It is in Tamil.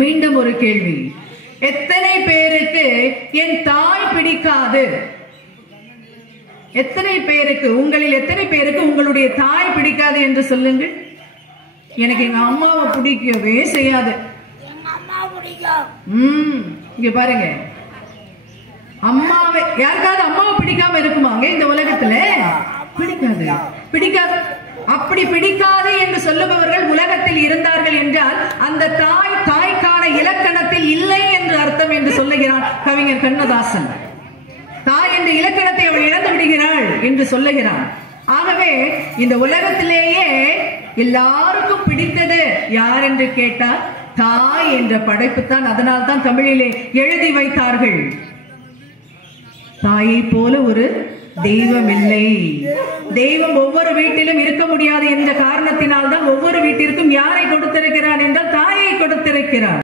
மீண்டும் ஒரு கேள்வி, எத்தனை பேருக்கு என் தாய் பிடிக்காது? எத்தனை பேருக்கு, உங்களில் எத்தனை பேருக்கு உங்களுடைய தாய் பிடிக்காது என்று சொல்லுங்கள். எனக்கு எங்க அம்மாவை பிடிக்கவே செய்யாது. இங்க பாருங்க, அம்மாவை யாருக்காவது அம்மாவை பிடிக்காம இருக்குமாங்க இந்த உலகத்துல? பிடிக்காது, பிடிக்காது. அப்படி பிடிக்காது என்று சொல்லுபவர்கள் உலகத்தில் இருந்தார்கள் என்றால் அந்த தாய்க்கான இலக்கணத்தில் இல்லை என்று அர்த்தம் என்று சொல்லுகிறான் கவிஞர் கண்ணதாசன். தாய் என்ற இலக்கணத்தை அவள் இழந்து விடுகிறாள் என்று சொல்லுகிறான். ஆகவே இந்த உலகத்திலேயே எல்லாருக்கும் பிடித்தது யார் என்று கேட்டால் தாய் என்ற படைப்பு தான். அதனால் தான் தமிழிலே எழுதி வைத்தார்கள், தாயை போல ஒரு தெய்வம் இல்லை. தெய்வம் ஒவ்வொரு வீட்டிலும் இருக்க முடியாது என்ற காரணத்தினால் தான் ஒவ்வொரு வீட்டிற்கும் யாரை கொடுத்திருக்கிறார் என்றால் தாயை கொடுத்திருக்கிறார்.